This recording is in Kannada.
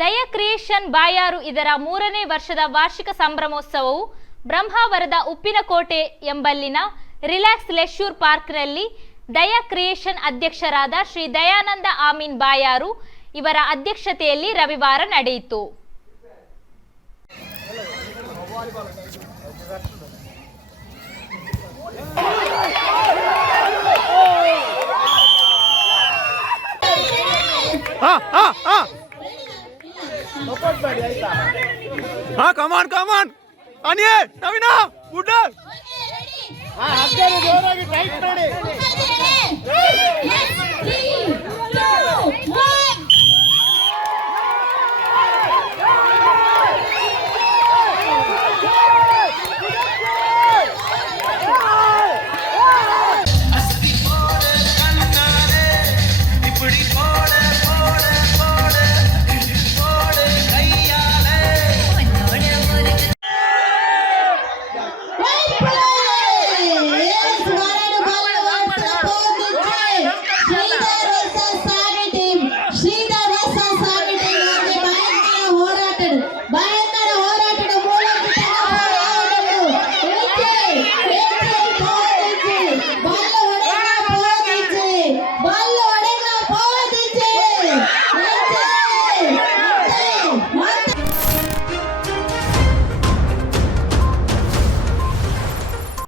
ದಯಾ ಕ್ರಿಯೇಷನ್ ಬಾಯಾರು ಇದರ 3ನೇ ವರ್ಷದ ವಾರ್ಷಿಕ ಸಂಭ್ರಮೋತ್ಸವವು ಬ್ರಹ್ಮಾವರದ ಉಪ್ಪಿನಕೋಟೆ ಎಂಬಲ್ಲಿನ ರಿಲ್ಯಾಕ್ಸ್ ಲೆಶ್ಯೂರ್ ಪಾರ್ಕ್ನಲ್ಲಿ ದಯಾ ಕ್ರಿಯೇಷನ್ ಅಧ್ಯಕ್ಷರಾದ ಶ್ರೀ ದಯಾನಂದ ಆಮೀನ್ ಬಾಯಾರು ಇವರ ಅಧ್ಯಕ್ಷತೆಯಲ್ಲಿ ರವಿವಾರ ನಡೆಯಿತು. ಕಮಾನ್ ಕಮಾನ್ ಅನಿಯೇ ನವೀನ ಗುಡ್ ಜೋರಾಗಿ ಟೈಟ್ ಮಾಡಿ